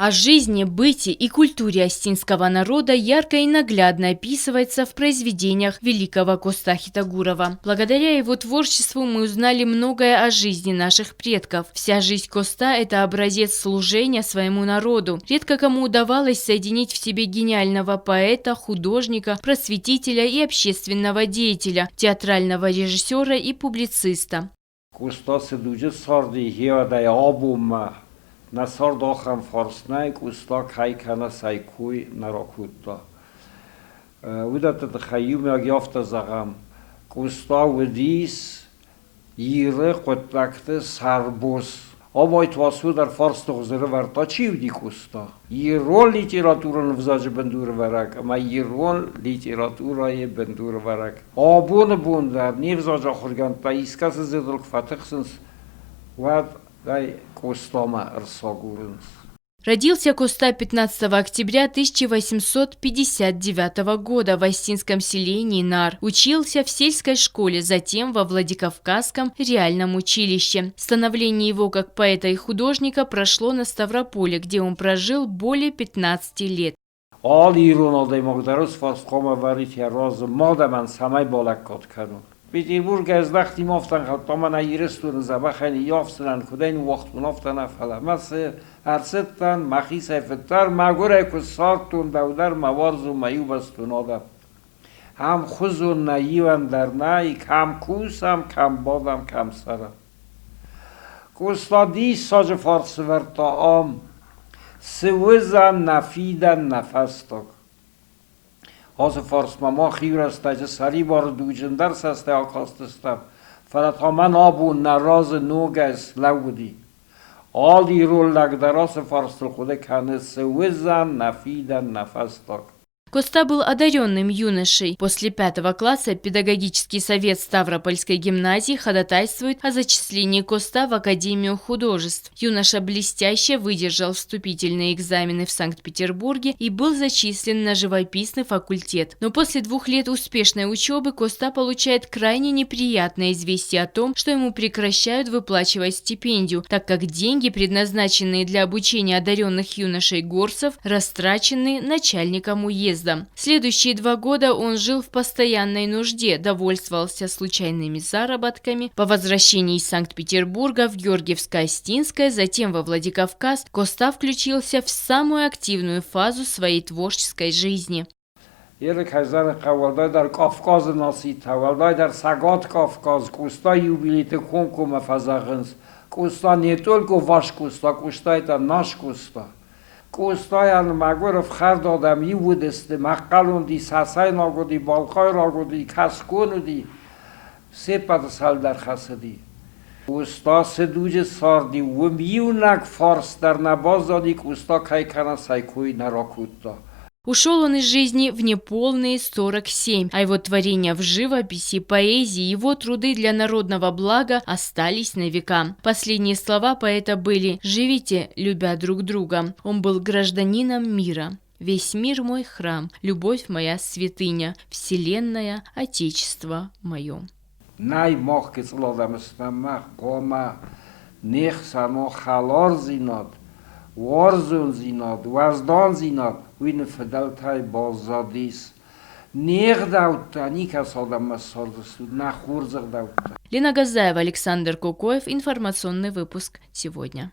О жизни, быте и культуре астинского народа ярко и наглядно описывается в произведениях великого Коста Хитагурова. Благодаря его творчеству мы узнали многое о жизни наших предков. Вся жизнь Коста – это образец служения своему народу. Редко кому удавалось соединить в себе гениального поэта, художника, просветителя и общественного деятеля, театрального режиссера и публициста. Насар дахам форснайк уста кайкана сайкуй наракутта. Уйдат тхайюм ягяфта загам. Куста удис йире qotlakte сарбос. Обойт васу дар фарс тухзыры варта чивди куста. Йирол литератураны взажы бендуры варак. Ама йирол литературае бендуры варак. Абуны бундар. Невзажа хурганта искасы зыдылк фатыхсынс. Вад Родился Коста 15 октября 1859 года в астинском селении Нар. Учился в сельской школе, затем во Владикавказском реальном училище. Становление его как поэта и художника прошло на Ставрополе, где он прожил более 15 лет. Петербург از وقتی مافتن خطا من ایرستون زبخن یافتن خدای وقت منافتن فلمس ارستن مخی سفتر مگوره که سارتون دودر موارز و میوب استون آدم هم خوز و نیوان در نای کم کوسم کم بادم کم سرم کستادی ساج فارس ورطا آم سوزن نفیدن نفس تاک از فارس ماما خیر است که سری بار دوجن درس است آکاست استم فرات ها من آبو نراز نوگس لودی آلی رول لگدراس فارس خوده کنه سوزن نفیدن نفس تاک. Коста был одаренным юношей. После 5 класса педагогический совет Ставропольской гимназии ходатайствует о зачислении Коста в Академию художеств. Юноша блестяще выдержал вступительные экзамены в Санкт-Петербурге и был зачислен на живописный факультет. Но после 2 лет успешной учебы Коста получает крайне неприятное известие о том, что ему прекращают выплачивать стипендию, так как деньги, предназначенные для обучения одаренных юношей горцев, растрачены начальником уезда. Следующие 2 года он жил в постоянной нужде, довольствовался случайными заработками. По возвращении из Санкт-Петербурга в Георгиевско-Остинское, затем во Владикавказ, Коста включился в самую активную фазу своей творческой жизни. Кустаян магоров хардадам ювудесте маққалунди сасайн агуди балқай рагуди каскунуди сепад салдар хасади уста седуж сарди вмиунак фарс дар набазади уста кайкана сайкуй наракутта. Ушел он из жизни в неполные 47, а его творения в живописи, поэзии, его труды для народного блага остались на века. Последние слова поэта были «Живите, любя друг друга». Он был гражданином мира. «Весь мир мой храм, любовь моя святыня, вселенная, отечество мое». Варзун зинад, ваздан зинад, вин федалтай базадис. Нех даутта, никас адам масардасу, нахурзах даутта. Лена Газаева, Александр Кукоев. Информационный выпуск сегодня.